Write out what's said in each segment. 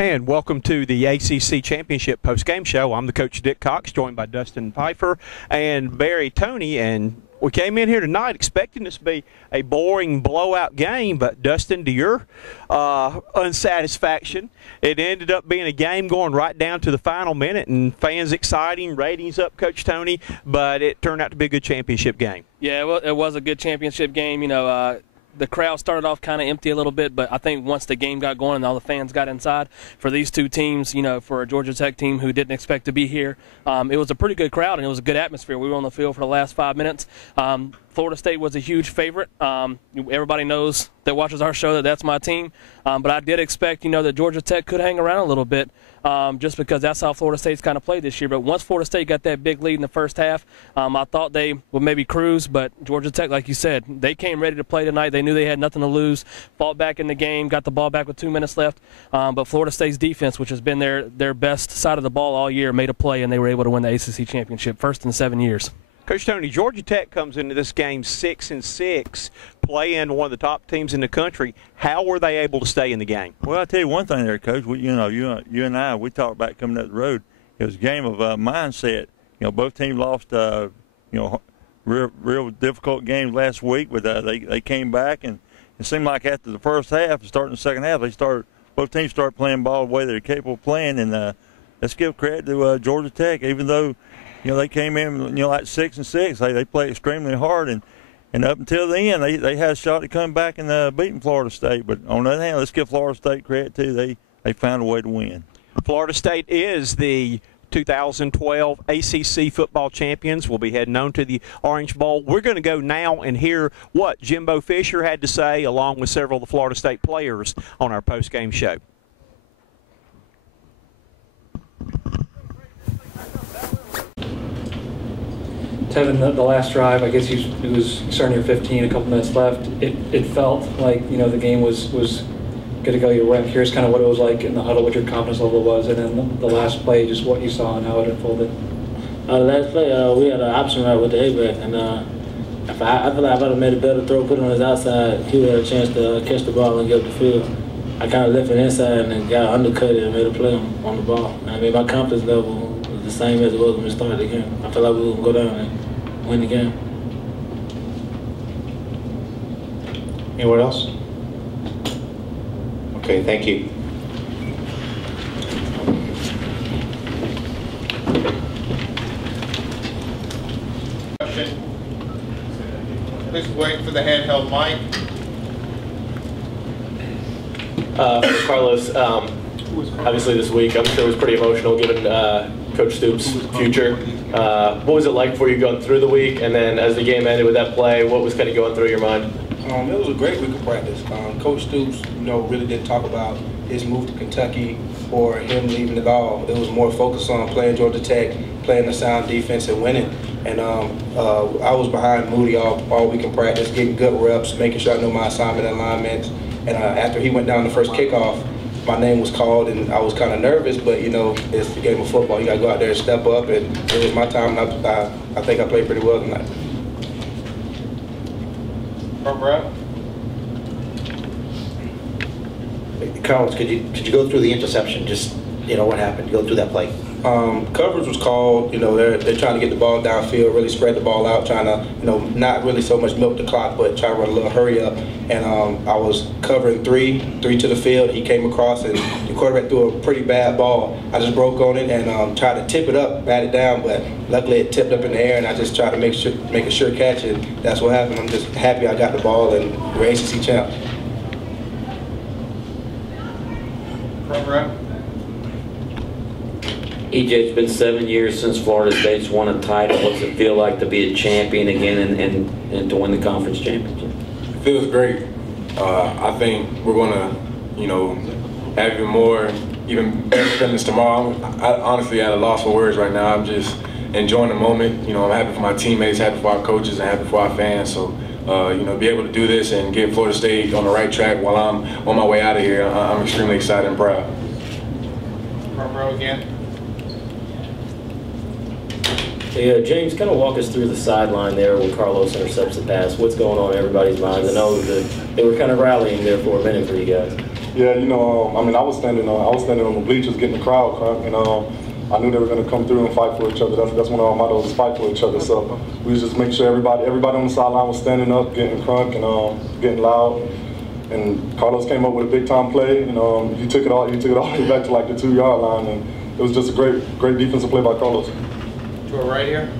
And welcome to the ACC Championship post-game show. I'm the coach, Dick Cox, joined by Dustin Pfeiffer and Barry Toney. And we came in here tonight expecting this to be a boring blowout game, but Dustin, to your unsatisfaction, it ended up being a game going right down to the final minute, and fans exciting, ratings up, Coach Toney, but it turned out to be a good championship game. Yeah, well, it was a good championship game. You know, the crowd started off kind of empty a little bit, but I think once the game got going and all the fans got inside, for these two teams, you know, for a Georgia Tech team who didn't expect to be here, it was a pretty good crowd and it was a good atmosphere. We were on the field for the last 5 minutes. Florida State was a huge favorite. Everybody knows that watches our show that that's my team. But I did expect, you know, that Georgia Tech could hang around a little bit just because that's how Florida State's kind of played this year. But once Florida State got that big lead in the first half, I thought they would maybe cruise. But Georgia Tech, like you said, they came ready to play tonight. They knew they had nothing to lose, fought back in the game, got the ball back with 2 minutes left. But Florida State's defense, which has been their best side of the ball all year, made a play, and they were able to win the ACC Championship, first in 7 years. Coach Toney, Georgia Tech comes into this game 6-6, playing one of the top teams in the country. How were they able to stay in the game? Well, I'll tell you one thing there, Coach. You and I, we talked about coming up the road. It was a game of mindset. You know, both teams lost, real difficult games last week, but they came back, and it seemed like after the first half, starting the second half, both teams started playing ball the way they're capable of playing, and let's give credit to Georgia Tech, even though they came in, like 6-6. They played extremely hard, and up until the end, they had a shot to come back and beating Florida State. But on the other hand, let's give Florida State credit too. They found a way to win. Florida State is the 2012 ACC Football Champions. We'll be heading on to the Orange Bowl. We're going to go now and hear what Jimbo Fisher had to say, along with several of the Florida State players, on our post-game show. Tevin, the last drive, I guess it was starting your 15, a couple minutes left. It felt like, the game was good to go your way. I'm curious kind of what it was like in the huddle, what your confidence level was, and then the last play, just what you saw and how it unfolded. The last play, we had an option right with the A-back, and I feel like if I'd have made a better throw, put it on his outside, he would have a chance to catch the ball and get up the field. I kind of left it inside and then got undercut it and made a play on the ball. My confidence level was the same as it was when we started the game. I felt like we were going to go down and win the game. Anyone else? Okay, thank you. Please wait for the handheld mic. For Carlos, obviously this week I'm sure it was pretty emotional given Coach Stoops' future. What was it like for you going through the week, and then as the game ended with that play, what was kind of going through your mind? It was a great week of practice. Coach Stoops, really didn't talk about his move to Kentucky or him leaving at all. It was more focused on playing Georgia Tech, playing a sound defense and winning. And I was behind Moody all week in practice, getting good reps, making sure I knew my assignment and alignments. And after he went down the first kickoff, my name was called, and I was kind of nervous, but it's the game of football. You got to go out there and step up, and it was my time, and I think I played pretty well tonight. Front row. Carlos, could you go through the interception? Just what happened? Go through that play. Coverage was called. They're trying to get the ball downfield, really spread the ball out, trying to not really so much milk the clock, but try to run a little hurry up. And I was covering three to the field. He came across, and the quarterback threw a pretty bad ball. I just broke on it and tried to tip it up, bat it down, but luckily it tipped up in the air, and I just tried to make a sure catch, and that's what happened. I'm just happy I got the ball, and we're ACC champs. Front row. EJ, it's been 7 years since Florida State's won a title. What does it feel like to be a champion again and to win the conference championship? It feels great. I think we're going to, have even better feelings tomorrow. I honestly at a loss for words right now. I'm just enjoying the moment. I'm happy for my teammates, happy for our coaches, and happy for our fans. So, be able to do this and get Florida State on the right track while I'm on my way out of here, I'm extremely excited and proud. Front row again. Hey, James, kind of walk us through the sideline there when Carlos intercepts the pass. What's going on in everybody's minds? I know that they were kind of rallying there for a minute for you guys. Yeah, you know, I mean, I was standing on the bleachers getting the crowd crunk, and I knew they were going to come through and fight for each other. That's one of our mottos, is fight for each other. So we just make sure everybody on the sideline was standing up, getting crunk, and getting loud. And Carlos came up with a big time play. He took it all the way back to like the 2-yard line, and it was just a great defensive play by Carlos. Go right here.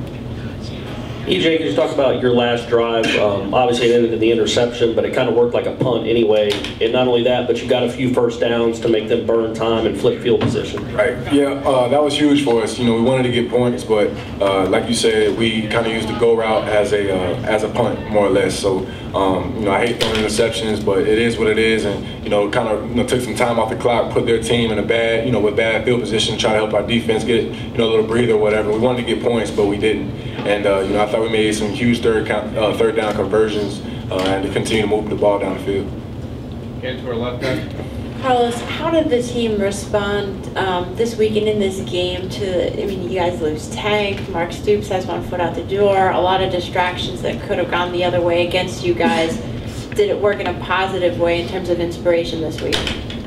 EJ, can you talk about your last drive? Obviously it ended in the interception, but it kind of worked like a punt anyway. And not only that, but you got a few first downs to make them burn time and flip field position. Right. Yeah, that was huge for us. We wanted to get points, but like you said, we kind of used the go route as a punt, more or less. So, I hate throwing interceptions, but it is what it is. And, kind of took some time off the clock, put their team in a bad, with bad field position, try to help our defense get, a little breather or whatever. We wanted to get points, but we didn't. And, I thought we made some huge third down conversions and to continue to move the ball down the field. Get to our left guy. Carlos, how did the team respond this weekend in this game to, you guys lose Tank, Mark Stoops has one foot out the door, a lot of distractions that could have gone the other way against you guys. Did it work in a positive way in terms of inspiration this week?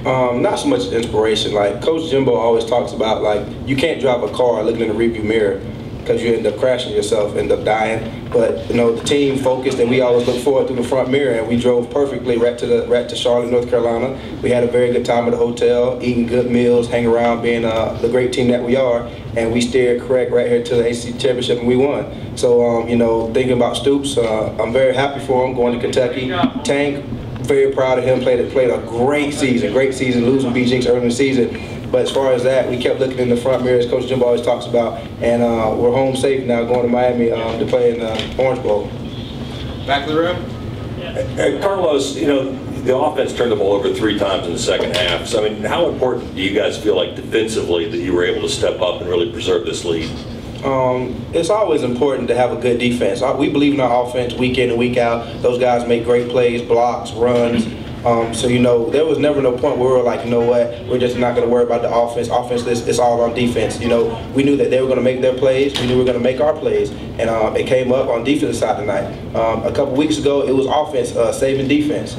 Not so much inspiration. Like Coach Jimbo always talks about, like, you can't drive a car looking in the rearview mirror because you end up crashing yourself, end up dying. But the team focused, and we always look forward through the front mirror, and we drove perfectly right to Charlotte, North Carolina. We had a very good time at the hotel, eating good meals, hanging around, being the great team that we are, and we steered correct right here to the ACC Championship, and we won. So, thinking about Stoops, I'm very happy for him going to Kentucky. Tank, very proud of him. Played a great season, losing B-Jinx early in the season. But as far as that, we kept looking in the front mirror, as Coach Jimbo always talks about, and we're home safe now, going to Miami to play in the Orange Bowl. Back of the room. Carlos, the offense turned the ball over 3 times in the second half. So, how important do you guys feel like defensively that you were able to step up and really preserve this lead? It's always important to have a good defense. We believe in our offense week in and week out. Those guys make great plays, blocks, runs. So, there was never no point where we were like, what, we're just not going to worry about the offense. It's all on defense. We knew that they were going to make their plays. We knew we were going to make our plays. And it came up on defensive side tonight. A couple weeks ago, it was offense saving defense.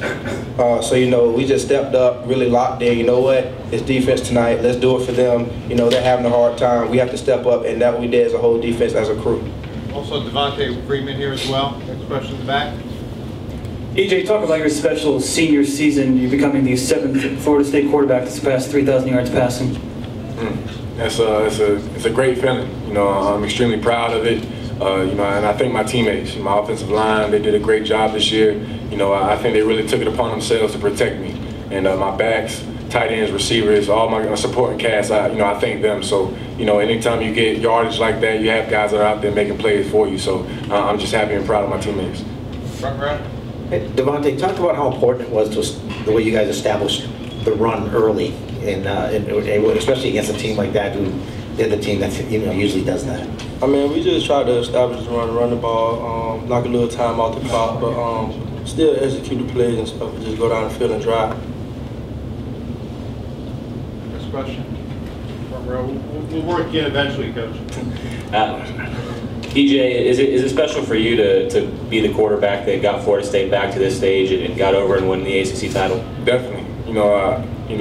So, we just stepped up, really locked in. You know what? It's defense tonight. Let's do it for them. They're having a hard time. We have to step up, and that what we did as a whole defense, as a crew. Also, Devontae Freeman here as well. Next question in the back. EJ, talk about your special senior season. You're becoming the 7th Florida State quarterback to surpass 3,000 yards passing. It's a great feeling. I'm extremely proud of it. And I think my teammates, my offensive line, they did a great job this year. I think they really took it upon themselves to protect me. And my backs, tight ends, receivers, all my supporting cast, I thank them. So, anytime you get yardage like that, you have guys that are out there making plays for you. So I'm just happy and proud of my teammates. Front row. Hey, Devontae, talk about how important it was to the way you guys established the run early, and especially against a team like that, who they're the team that usually does that. We just tried to establish the run the ball, knock a little time off the clock, but still execute the plays and stuff. Just go down the field and drive. Next question. Front row. We'll work in eventually, Coach. EJ, is it special for you to be the quarterback that got Florida State back to this stage and got over and win the ACC title? Definitely.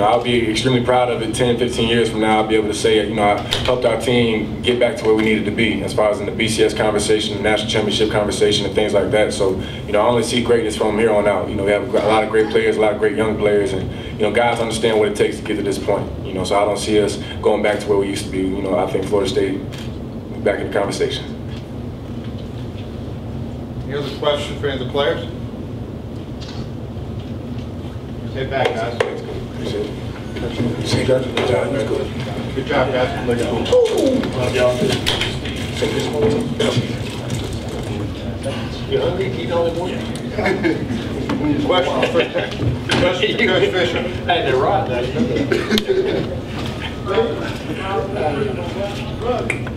I'll be extremely proud of it 10, 15 years from now. I'll be able to say, I helped our team get back to where we needed to be as far as in the BCS conversation, the national championship conversation, and things like that. So, I only see greatness from here on out. We have a lot of great players, a lot of great young players, and, guys understand what it takes to get to this point. So I don't see us going back to where we used to be. I think Florida State back in the conversation. Any other questions for any of the players? Stay back, guys. Appreciate it. Good job, guys. Question for Coach Fisher. Hey, they're right.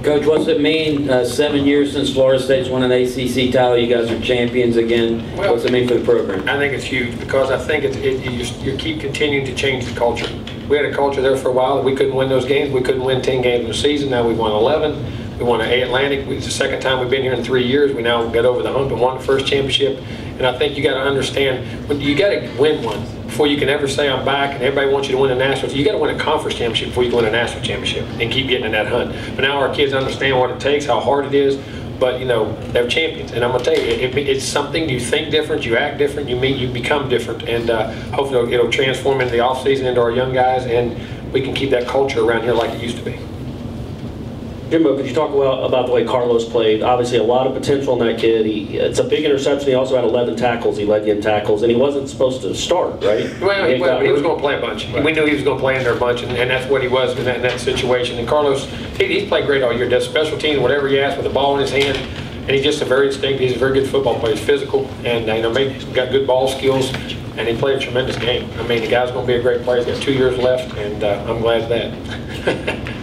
Coach, what's it mean, 7 years since Florida State's won an ACC title, you guys are champions again? What's it mean for the program? I think it's huge because I think you keep continuing to change the culture. We had a culture there for a while that we couldn't win those games. We couldn't win 10 games in a season. Now we've won 11. We won an A-Atlantic. It's the second time we've been here in 3 years. We now got over the hump and won the first championship. And I think you got to understand, when you got to win one before you can ever say I'm back, and everybody wants you to win a national. You got to win a conference championship before you can win a national championship and keep getting in that hunt. But now our kids understand what it takes, how hard it is. But, you know, they're champions. And I'm going to tell you, it's something, you think different, you act different, you become different. And hopefully it'll transform into the offseason, into our young guys, and we can keep that culture around here like it used to be. Jimbo, could you talk about the way Carlos played? Obviously, a lot of potential in that kid. It's a big interception. He also had 11 tackles. He led you in tackles, and he wasn't supposed to start, right? Well, he was going to play a bunch. Right. We knew he was going to play in there a bunch, and that's what he was in that situation. And Carlos, he's played great all year. Does special teams, whatever he asked, with the ball in his hand. And he's just a very instinctive. He's a very good football player. He's physical, and got good ball skills, and he played a tremendous game. I mean, the guy's going to be a great player. He's got 2 years left, and I'm glad of that.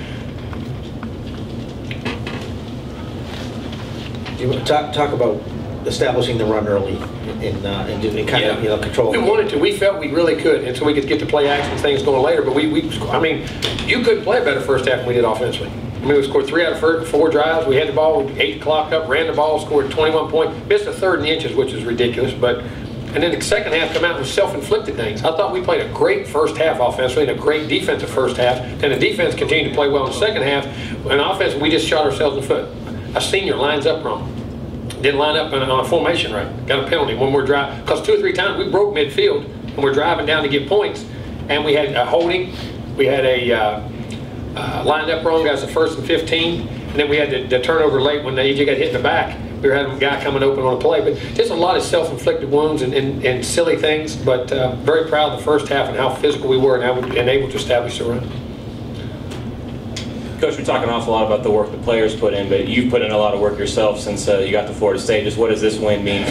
Talk about establishing the run early and kind of control. We wanted to. We felt we really could, and so we could get to play action things going later. But I mean, you couldn't play a better first half than we did offensively. I mean, we scored 3 out of 4 drives. We had the ball, 8 o'clock up, ran the ball, scored 21 points, missed a third in the inches, which is ridiculous. And then the second half come out with self-inflicted things. I thought we played a great first half offensively and a great defensive first half. And the defense continued to play well in the second half. And offense, we just shot ourselves in the foot. A senior lines up wrong. Didn't line up on a formation right. Got a penalty when we're driving. Because 2 or 3 times we broke midfield and we're driving down to get points. And we had a holding. We had a lined up wrong, guys, the 1st and 15. And then we had the turnover late when the EJ got hit in the back. We were having a guy coming open on a play. But just a lot of self-inflicted wounds and silly things. But very proud of the first half and how physical we were and how we were able to establish the run. Coach, we talk an awful lot about the work the players put in, but you've put in a lot of work yourself since you got to Florida State. Just what does this win mean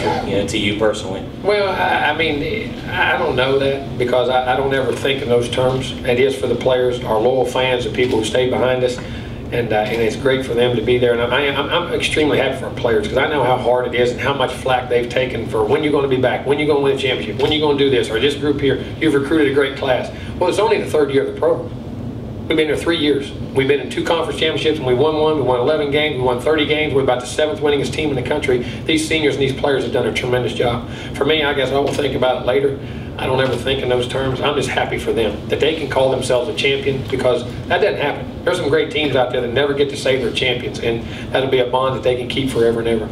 to you personally? Well, I mean, I don't know that because I don't ever think in those terms. It is for the players, our loyal fans, the people who stay behind us, and it's great for them to be there. And I'm extremely happy for our players because I know how hard it is and how much flack they've taken for when you're going to be back, when you're going to win a championship, when you're going to do this, or this group here, you've recruited a great class. Well, it's only the 3rd year of the program. We've been there 3 years. We've been in 2 conference championships, and we won 1. We won 11 games. We won 30 games. We're about the 7th winningest team in the country. These seniors and these players have done a tremendous job. For me, I guess I will think about it later. I don't ever think in those terms. I'm just happy for them that they can call themselves a champion because that doesn't happen. There's some great teams out there that never get to say they're champions, and that'll be a bond that they can keep forever and ever.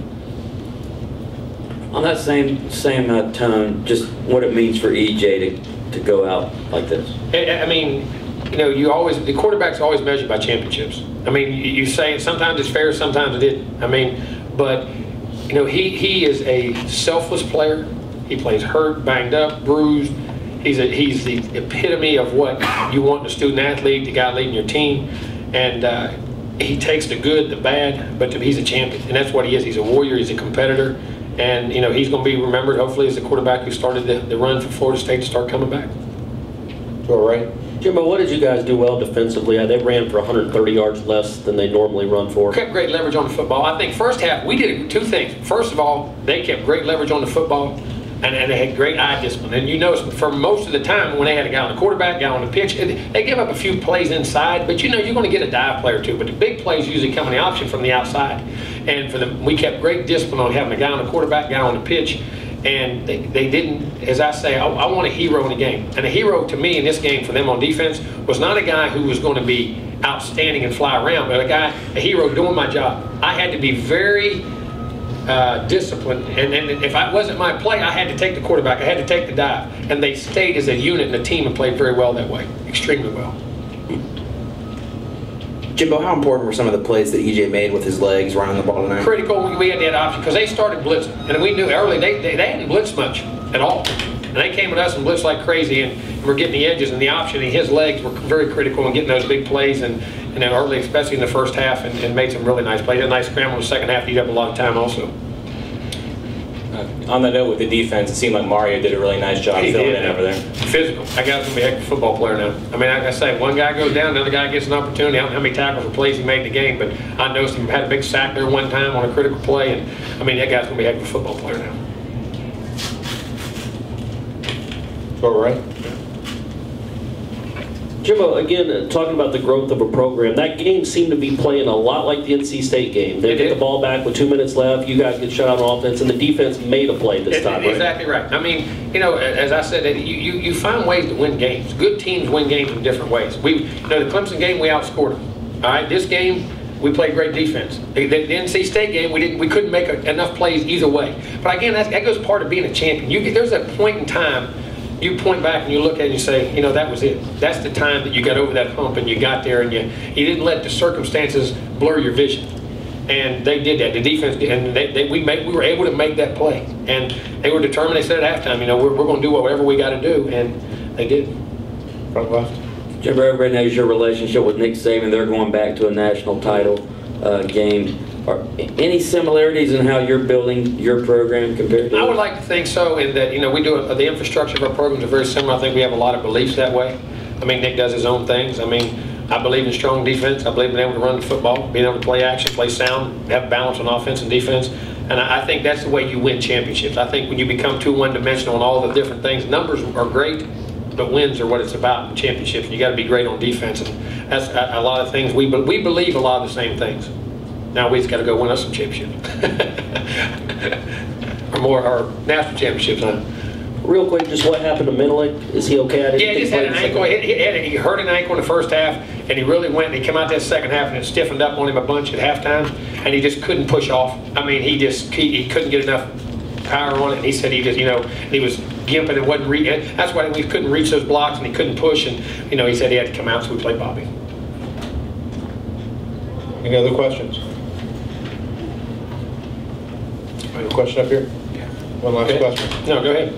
On that same tone, just what it means for EJ to go out like this. I mean, you know, the quarterback's always measured by championships. I mean, you say sometimes it's fair, sometimes it isn't. I mean, but you know, he is a selfless player. He plays hurt, banged up, bruised. He's the epitome of what you want in a student athlete, the guy leading your team, and he takes the good, the bad, but he's a champion, and that's what he is. He's a warrior. He's a competitor, and you know, he's going to be remembered hopefully as the quarterback who started the run for Florida State to start coming back. All right. Jimbo, what did you guys do well defensively? They ran for 130 yards less than they normally run for. Kept great leverage on the football. I think first half we did 2 things. First of all, they kept great leverage on the football, and they had great eye discipline. And you notice for most of the time when they had a guy on the quarterback, guy on the pitch, they give up a few plays inside, but you know you're going to get a dive play or 2. But the big plays usually come in the option from the outside. And for them, we kept great discipline on having a guy on the quarterback, guy on the pitch. And they didn't, as I say, I want a hero in the game. And a hero to me in this game for them on defense was not a guy who was going to be outstanding and fly around, but a hero doing my job. I had to be very disciplined. And if it wasn't my play, I had to take the quarterback. I had to take the dive. And they stayed as a unit and a team and played very well that way, extremely well. Jimbo, how important were some of the plays that EJ made with his legs running the ball tonight? Critical. We had that option because they started blitzing, and we knew early they hadn't blitzed much at all, and they came at us and blitzed like crazy, and we're getting the edges and the option, and his legs were very critical in getting those big plays, and then early, especially in the first half, and made some really nice plays. Had a nice scramble in the second half, eat up a lot of time also. On that note with the defense, it seemed like Mario did a really nice job filling in over there. Physical. That guy's going to be a heck of a football player now. I mean, like I say, one guy goes down, another guy gets an opportunity. I don't know how many tackles or plays he made in the game, but I noticed him had a big sack there one time on a critical play, and I mean, that guy's going to be a heck of a football player now. All right. Jimbo, again, talking about the growth of a program, that game seemed to be playing a lot like the NC State game. They get the ball back with 2 minutes left, you guys get shut out on offense, and the defense made a play this time, right? Exactly right. I mean, as I said, you find ways to win games. Good teams win games in different ways. The Clemson game, we outscored them. All right, this game, we played great defense. The NC State game, we couldn't make enough plays either way. But again, that goes part of being a champion. There's a point in time you point back and you look at it and you say, that was it. That's the time that you got over that hump and you got there and you didn't let the circumstances blur your vision. And they did that. The defense did, and we were able to make that play. And they were determined. They said at halftime, we're going to do whatever we got to do, and they did. Front left. Jimbo, everybody knows your relationship with Nick Saban. They're going back to a national title game. Are any similarities in how you're building your program compared to? I would like to think so, in that we do the infrastructure of our programs are very similar. I think we have a lot of beliefs that way. I mean, Nick does his own things. I mean, I believe in strong defense. I believe in being able to run the football, being able to play action, play sound, have balance on offense and defense. And I think that's the way you win championships. I think when you become too one-dimensional on all the different things, numbers are great, but wins are what it's about in championships. You got to be great on defense, and that's a lot of things. We believe a lot of the same things. Now we just got to go win us some championships, or national championships. Huh? Real quick, just what happened to Menelik? Is he okay? He just had an ankle. He hurt an ankle in the first half, and he really went. And he came out that second half, and it stiffened up on him a bunch at halftime, and he just couldn't push off. I mean, he couldn't get enough power on it. And he said he just, he was gimping and wasn't reaching. That's why we couldn't reach those blocks, and he couldn't push. And he said he had to come out, so we played Bobby. Any other questions? Any question up here? Yeah. One last question. No, go ahead.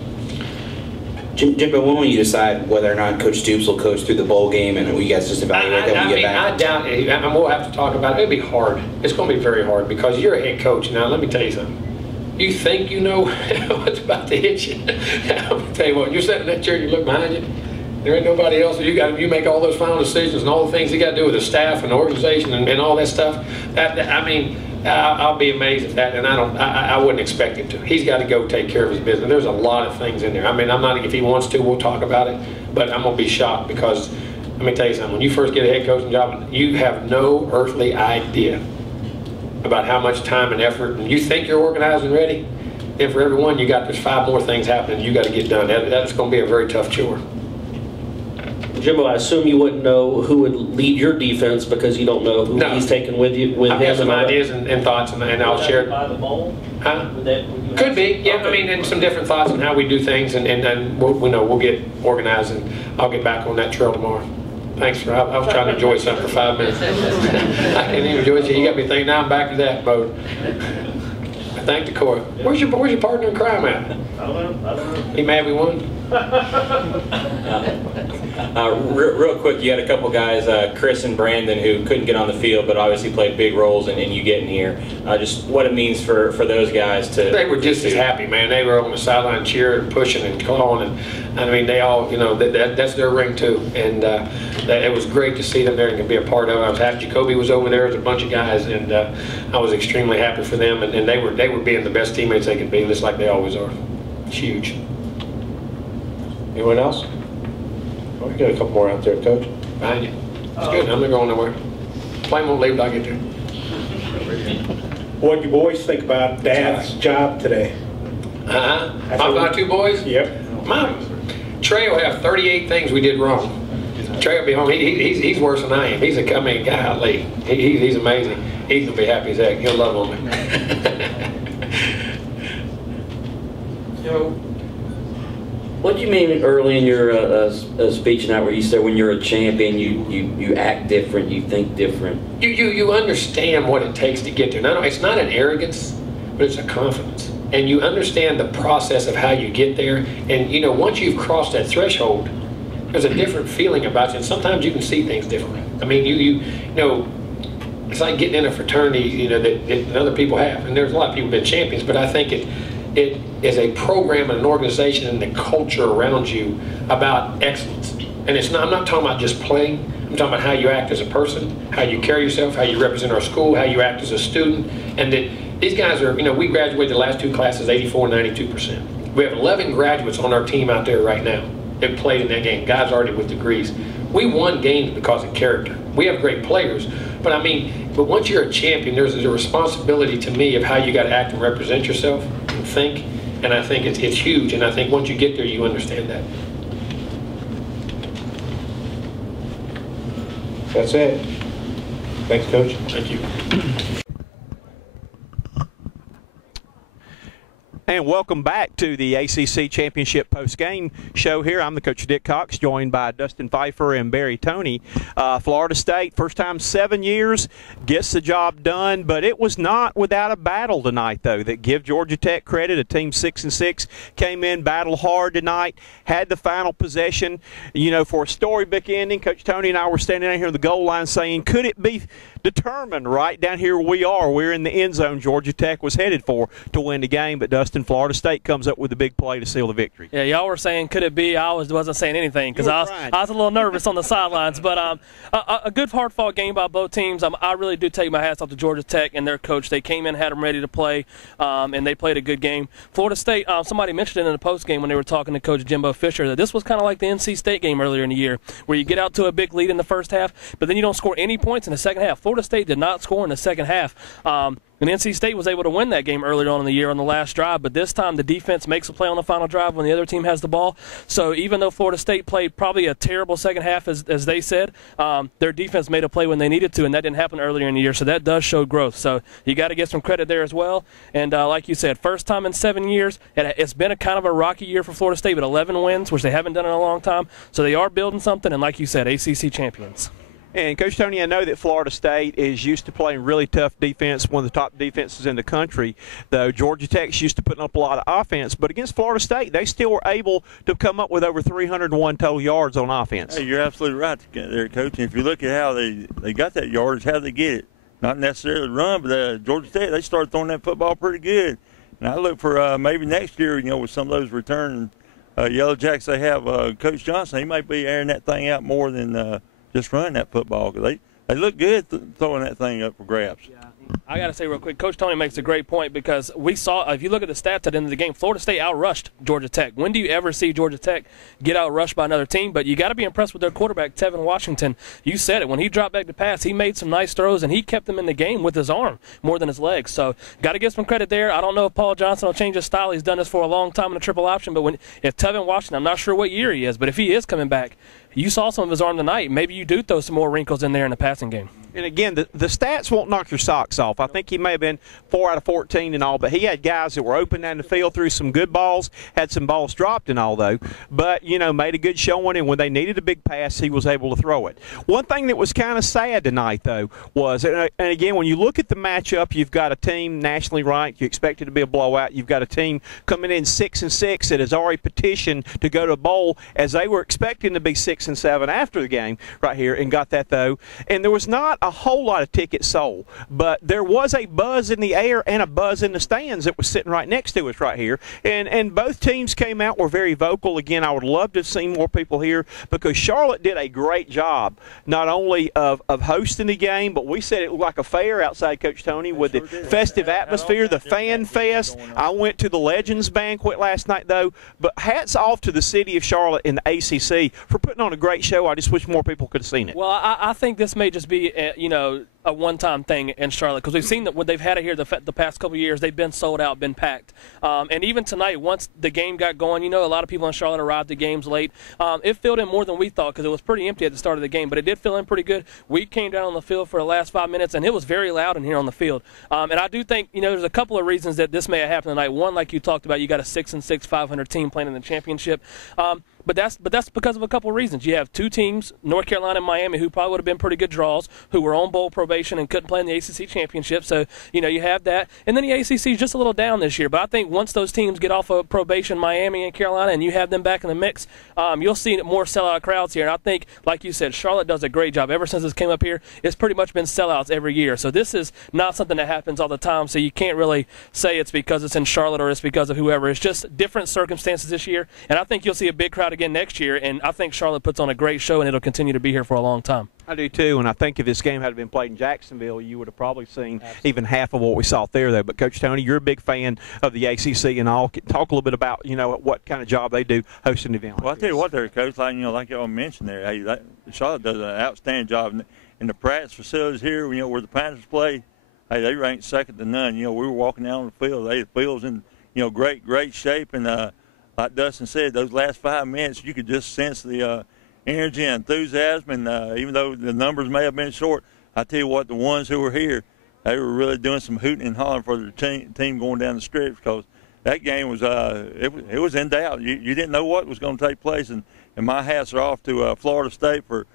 Jimbo, when will you decide whether or not Coach Stoops will coach through the bowl game, and will you guys just evaluate that when you get back? I doubt it. We'll have to talk about it. It'll be hard. It's going to be very hard because you're a head coach. Now, let me tell you something. You think you know what's about to hit you. I'm going to tell you what, you're sitting in that chair and you look behind you, there ain't nobody else. You make all those final decisions and all the things you got to do with the staff and the organization and all that stuff. I'll be amazed at that, and I wouldn't expect him to. He's got to go take care of his business. There's a lot of things in there. I mean, if he wants to, we'll talk about it, but I'm going to be shocked because, let me tell you something, when you first get a head coaching job, you have no earthly idea about how much time and effort, and you think you're organized and ready, then for every one, there's 5 more things happening you got to get done. That's going to be a very tough chore. Jimbo, I assume you wouldn't know who would lead your defense because you don't know who he's taking with you. I've got some ideas and thoughts, and I'll share it. By the bowl? Huh? Could be, yeah. Okay. I mean, and some different thoughts on how we do things, and we'll get organized, and I'll get back on that trail tomorrow. Thanks I was trying to enjoy something for 5 minutes. I can't even enjoy it. You got me thinking. Now I'm back to that mode. I thank the court. Where's your partner in crime at? I don't know. He mad we won? Real quick, you had a couple guys, Chris and Brandon, who couldn't get on the field, but obviously played big roles in you getting here. Just what it means for those guys to. They were just as happy, man. They were on the sideline cheering, pushing, and clawing, and I mean, they all, that's their ring too. And it was great to see them there and to be a part of it. I was happy. Jacoby was over there. There's a bunch of guys, and I was extremely happy for them. And they were being the best teammates they could be, just like they always are. It's huge. Anyone else? Oh, we got a couple more out there, Coach. Behind you. It's good. I'm not going nowhere. Plane won't leave till I get there. What do you boys think about Dad's job today? My 2 boys? Yep. Trey will have 38 things we did wrong. Trey will be home. He's worse than I am. Golly. He's amazing. He's going to be happy as heck. He'll love on me. What do you mean early in your speech and that where you said when you're a champion you act different, you think different? You understand what it takes to get there. No, it's not an arrogance, but it's a confidence. And you understand the process of how you get there. And once you've crossed that threshold, there's a different feeling about you. And sometimes you can see things differently. I mean, it's like getting in a fraternity, that other people have. And there's a lot of people who've been champions, but I think it is a program and an organization and the culture around you about excellence. And I'm not talking about just playing. I'm talking about how you act as a person, how you carry yourself, how you represent our school, how you act as a student. And that these guys are, we graduated the last 2 classes 84 and 92%. We have 11 graduates on our team out there right now that played in that game, guys already with degrees. We won games because of character. We have great players, but I mean, but once you're a champion, there's a responsibility to me of how you got to act and represent yourself and think, and I think it's huge, and I think once you get there, you understand that. That's it. Thanks, Coach. Thank you. And welcome back to the ACC Championship post-game show here. I'm the coach, Dick Cox, joined by Dustin Pfeiffer and Barry Toney. Florida State, first time 7 years, gets the job done, but it was not without a battle tonight, though, that give Georgia Tech credit. A team 6-6 came in, battled hard tonight, had the final possession. You know, for a storybook ending, Coach Toney and I were standing out here on the goal line saying, could it be determined right down here where we are? We're in the end zone Georgia Tech was headed for to win the game, but Dustin, Florida State comes up with a big play to seal the victory. Yeah, y'all were saying, could it be? I wasn't saying anything because I was a little nervous on the sidelines. But a good, hard-fought game by both teams. I really do take my hats off to Georgia Tech and their coach. They came in, had them ready to play, and they played a good game. Florida State, somebody mentioned it in the postgame when they were talking to Coach Jimbo Fisher that this was kind of like the NC State game earlier in the year where you get out to a big lead in the first half, but then you don't score any points in the second half. Florida State did not score in the second half. And NC State was able to win that game earlier on in the year on the last drive, but this time the defense makes a play on the final drive when the other team has the ball. So even though Florida State played probably a terrible second half, as they said, their defense made a play when they needed to, and that didn't happen earlier in the year, so that does show growth. So you got to get some credit there as well. And like you said, first time in 7 years. It's been a kind of a rocky year for Florida State, but 11 wins, which they haven't done in a long time. So they are building something, and like you said, ACC champions. And, Coach Toney, I know that Florida State is used to playing really tough defense, one of the top defenses in the country, though Georgia Tech's used to putting up a lot of offense. But against Florida State, they still were able to come up with over 301 total yards on offense. Hey, you're absolutely right there, Coach. And if you look at how they got that yardage, how they get it, not necessarily run, but Georgia Tech, they started throwing that football pretty good. And I look for maybe next year, you know, with some of those returning Yellow Jacks they have, Coach Johnson, he might be airing that thing out more than just running that football, because they look good throwing that thing up for grabs. Yeah. I got to say real quick, Coach Toney makes a great point because we saw, if you look at the stats at the end of the game, Florida State outrushed Georgia Tech. When do you ever see Georgia Tech get outrushed by another team? But you got to be impressed with their quarterback, Tevin Washington. You said it. When he dropped back to pass, he made some nice throws, and he kept them in the game with his arm more than his legs. So got to give some credit there. I don't know if Paul Johnson will change his style. He's done this for a long time in the triple option. But if Tevin Washington, I'm not sure what year he is, but if he is coming back, you saw some of his arm tonight. Maybe you do throw some more wrinkles in there in the passing game. And again, the stats won't knock your socks off. I think he may have been 4 out of 14 and all, but he had guys that were open down the field, threw some good balls, had some balls dropped and all, though. But, you know, made a good showing, and when they needed a big pass, he was able to throw it. One thing that was kind of sad tonight, though, was, and again, when you look at the matchup, you've got a team nationally ranked. You expect it to be a blowout. You've got a team coming in 6-6 that has already petitioned to go to a bowl, as they were expecting to be 6-7 after the game right here, and got that, though. And there was not a whole lot of tickets sold, but there was a buzz in the air and a buzz in the stands that was sitting right next to us right here. And both teams came out, were very vocal. Again, I would love to have seen more people here because Charlotte did a great job not only of hosting the game, but we said it looked like a fair outside, Coach Toney, with the festive atmosphere, the fan fest. I went to the Legends Banquet last night, though, but hats off to the city of Charlotte and the ACC for putting on a great show. I just wish more people could have seen it. Well, I think this may just be, you know, a one-time thing in Charlotte because we've seen that when they've had it here the past couple of years, they've been sold out, been packed. And even tonight, once the game got going, you know, a lot of people in Charlotte arrived at games late. It filled in more than we thought because it was pretty empty at the start of the game, but it did fill in pretty good. We came down on the field for the last 5 minutes, and it was very loud in here on the field. And I do think, you know, there's a couple of reasons that this may have happened tonight. One, like you talked about, you got a 6-6, 500 team playing in the championship. But that's because of a couple of reasons. You have two teams, North Carolina and Miami, who probably would have been pretty good draws, who were on bowl probation and couldn't play in the ACC Championship. So, you know, you have that. And then the ACC is just a little down this year. But I think once those teams get off of probation, Miami and Carolina, and you have them back in the mix, you'll see more sellout crowds here. And I think, like you said, Charlotte does a great job. Ever since this came up here, it's pretty much been sellouts every year. So this is not something that happens all the time. So you can't really say it's because it's in Charlotte or it's because of whoever. It's just different circumstances this year. And I think you'll see a big crowd again next year. And I think Charlotte puts on a great show, and it'll continue to be here for a long time. I do too, and I think if this game had been played in Jacksonville, you would have probably seen even half of what we saw there, though. But Coach Toney, you're a big fan of the ACC, and I'll talk a little bit about, you know, what kind of job they do hosting the event. Well, I tell you what, there, Coach, like, you know, like y'all mentioned there, hey, Charlotte does an outstanding job. In the practice facilities here, where the Panthers play, hey, they ranked second to none. We were walking down on the field. The field's in, great shape. And like Dustin said, those last 5 minutes, you could just sense the energy and enthusiasm. And even though the numbers may have been short, I tell you what, the ones who were here, they were really doing some hooting and hollering for their team going down the stretch, because that game was it was in doubt. You didn't know what was going to take place, and my hats are off to Florida State for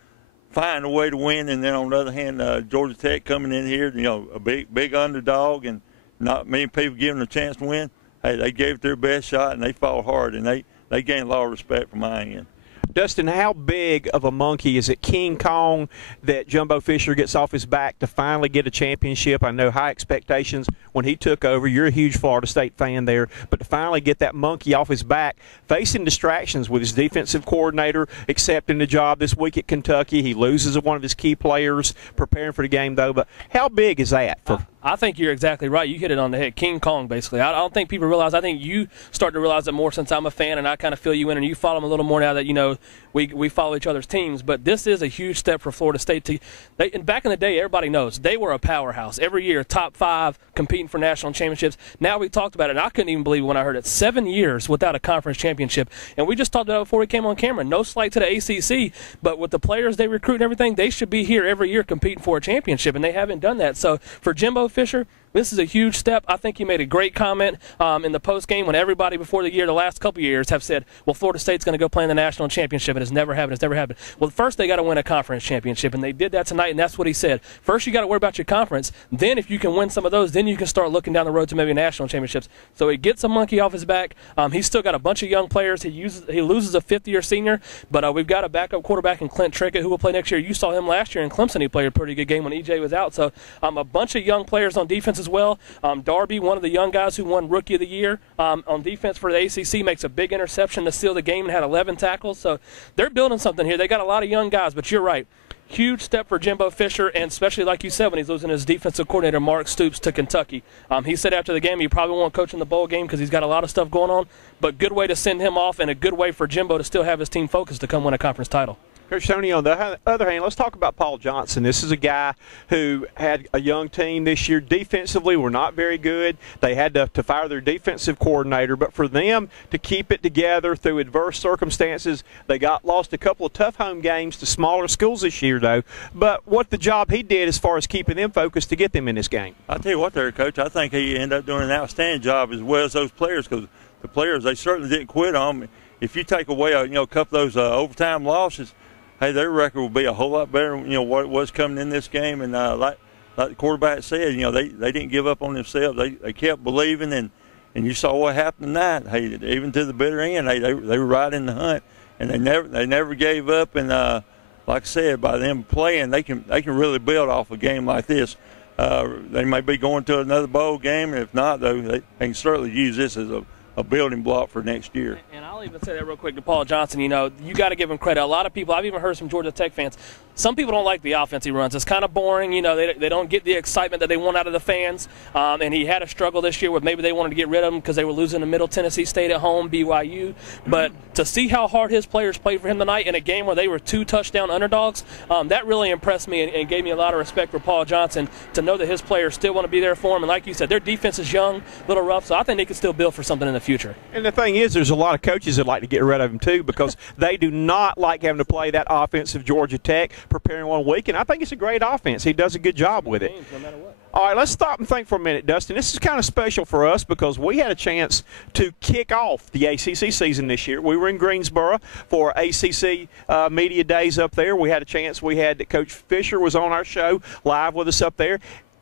finding a way to win. And then on the other hand, Georgia Tech coming in here, a big underdog, and not many people giving them a chance to win. Hey, they gave it their best shot, and they fought hard, and they gained a lot of respect from my end. Dustin, how big of a monkey is it King Kong that Jumbo Fisher gets off his back to finally get a championship? I know high expectations when he took over. You're a huge Florida State fan there. But to finally get that monkey off his back, facing distractions with his defensive coordinator, accepting the job this week at Kentucky. He loses one of his key players, preparing for the game, though. But how big is that? I think you're exactly right. You hit it on the head. King Kong, basically. I don't think people realize. I think you start to realize it more since I'm a fan, and I kind of fill you in, and you follow them a little more now that, we follow each other's teams. But this is a huge step for Florida State. And back in the day, everybody knows, they were a powerhouse. Every year, top 5, competing for national championships. Now we talked about it, and I couldn't even believe it when I heard it. 7 years without a conference championship. And we just talked about it before we came on camera. No slight to the ACC, but with the players they recruit and everything, they should be here every year competing for a championship, and they haven't done that. So for Jimbo Fisher, this is a huge step. I think he made a great comment in the postgame when everybody before the year, the last couple of years, have said, well, Florida State's going to go play in the national championship, and it's never happened. It's never happened. Well, first they got to win a conference championship, and they did that tonight, and that's what he said. First you got to worry about your conference. Then if you can win some of those, then you can start looking down the road to maybe national championships. So he gets a monkey off his back. He's still got a bunch of young players. He loses a fifth-year senior, but we've got a backup quarterback in Clint Trickett who will play next year. You saw him last year in Clemson. He played a pretty good game when EJ was out. So a bunch of young players on defense as well. Darby, one of the young guys who won Rookie of the Year on defense for the ACC, makes a big interception to seal the game and had 11 tackles. So they're building something here. They got a lot of young guys, but you're right. Huge step for Jimbo Fisher, and especially like you said, when he's losing his defensive coordinator, Mark Stoops, to Kentucky. He said after the game he probably won't coach in the bowl game because he's got a lot of stuff going on, but good way to send him off and a good way for Jimbo to still have his team focused to come win a conference title. Coach Tony, on the other hand, let's talk about Paul Johnson. This is a guy who had a young team this year. Defensively, were not very good. They had to fire their defensive coordinator. But for them to keep it together through adverse circumstances, they lost a couple of tough home games to smaller schools this year, though. But what the job he did as far as keeping them focused to get them in this game. I'll tell you what there, Coach. I think he ended up doing an outstanding job as well as those players, because the players, they certainly didn't quit on them. If you take away a couple of those overtime losses, hey, their record will be a whole lot better, what it was coming in this game. And like the quarterback said, they didn't give up on themselves. They kept believing, and you saw what happened tonight. Hey, even to the bitter end, they were right in the hunt, and they never gave up. And like I said, by them playing, they can really build off a game like this. They may be going to another bowl game, and if not, though, they can certainly use this as a building block for next year. And I'll even say that real quick to Paul Johnson. You got to give him credit. A lot of people, I've even heard some Georgia Tech fans, some people don't like the offense he runs. It's kind of boring. They don't get the excitement that they want out of the fans. And he had a struggle this year where maybe they wanted to get rid of him because they were losing to Middle Tennessee State at home, BYU. But to see how hard his players played for him tonight in a game where they were 2 touchdown underdogs, that really impressed me and gave me a lot of respect for Paul Johnson, to know that his players still want to be there for him. And like you said, their defense is young, a little rough, so I think they can still build for something in the future. And the thing is, there's a lot of coaches that like to get rid of him too, because they do not like having to play that offense of Georgia Tech, preparing 1 week, and I think it's a great offense. He does a good job with it. No matter what. All right, let's stop and think for a minute, Dustin. This is kind of special for us because we had a chance to kick off the ACC season this year. We were in Greensboro for ACC Media Days up there. We had a chance. Coach Fisher was on our show live with us up there.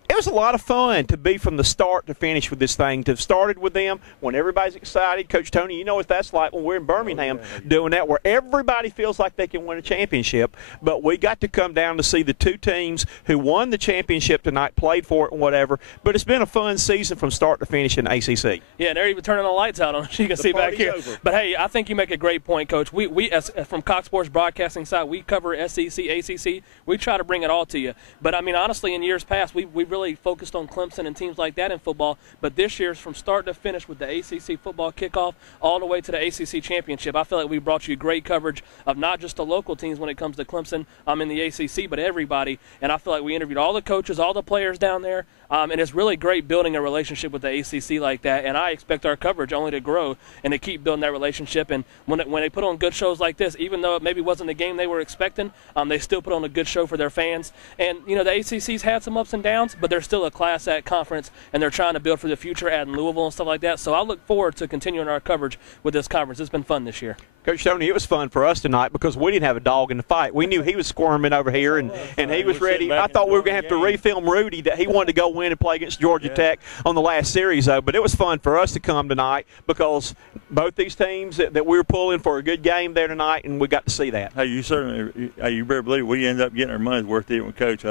It was a lot of fun to be from the start to finish with this thing, to have started with them when everybody's excited. Coach Tony, you know what that's like when we're in Birmingham doing that, where everybody feels like they can win a championship. But we got to come down to see the 2 teams who won the championship tonight, played for it and whatever. But it's been a fun season from start to finish in the ACC. Yeah, and they're even turning the lights out on it. You can see back here. Over. But, hey, I think you make a great point, Coach. We as from Cox Sports Broadcasting side, we cover SEC, ACC. We try to bring it all to you. But, I mean, honestly, in years past, we really really focused on Clemson and teams like that in football, but this year's from start to finish with the ACC football kickoff all the way to the ACC Championship. I feel like we brought you great coverage of not just the local teams when it comes to Clemson in the ACC, but everybody. And I feel like we interviewed all the coaches, all the players down there, and it's really great building a relationship with the ACC like that. And I expect our coverage only to grow and to keep building that relationship. And when they put on good shows like this, even though it maybe wasn't the game they were expecting, they still put on a good show for their fans. And, you know, the ACC's had some ups and downs, but they're still a Class Act conference, and they're trying to build for the future, adding Louisville and stuff like that. So I look forward to continuing our coverage with this conference. It's been fun this year. Coach Tony, it was fun for us tonight because we didn't have a dog in the fight. We knew he was squirming over here, and he was ready. I thought we were going to have to refilm Rudy that he wanted to go in and play against Georgia Tech on the last series, though. But it was fun for us to come tonight because both these teams that we were pulling for a good game there tonight, and we got to see that. Hey, you better believe we ended up getting our money's worth here with Coach.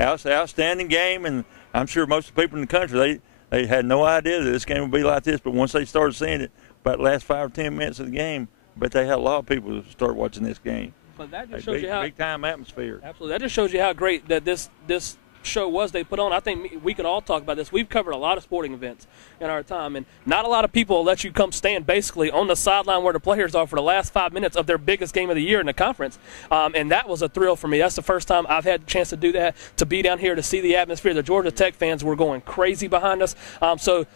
Outstanding game, and I'm sure most of the people in the country, they had no idea that this game would be like this. But once they started seeing it, about the last 5 or 10 minutes of the game, but they had a lot of people start watching this game. But that just shows you how big time atmosphere. Absolutely, that just shows you how great that this show was they put on. I think we could all talk about this. We've covered a lot of sporting events in our time, and not a lot of people will let you come stand basically on the sideline where the players are for the last 5 minutes of their biggest game of the year in the conference. And that was a thrill for me. That's the first time I've had a chance to do that, to be down here to see the atmosphere. The Georgia Tech fans were going crazy behind us. So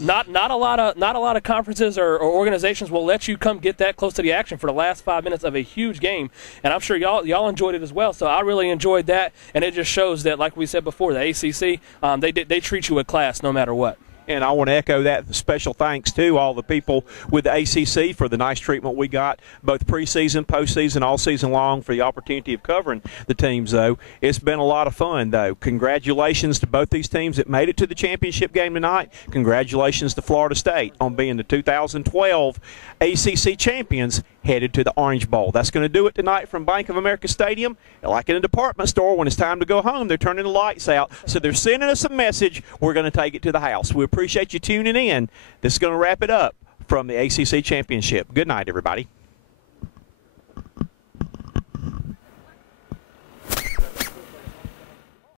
not a lot of conferences or organizations will let you come get that close to the action for the last 5 minutes of a huge game. And I'm sure y'all enjoyed it as well. So I really enjoyed that, and it just shows that, like we said before, the ACC, they treat you with class no matter what. And I want to echo that. Special thanks to all the people with the ACC for the nice treatment we got, both preseason, postseason, all season long, for the opportunity of covering the teams, though. It's been a lot of fun, though. Congratulations to both these teams that made it to the championship game tonight. Congratulations to Florida State on being the 2012 ACC champions headed to the Orange Bowl. That's going to do it tonight from Bank of America Stadium. Like in a department store, when it's time to go home, they're turning the lights out. So they're sending us a message. We're going to take it to the house. We appreciate you tuning in. This is going to wrap it up from the ACC Championship. Good night, everybody.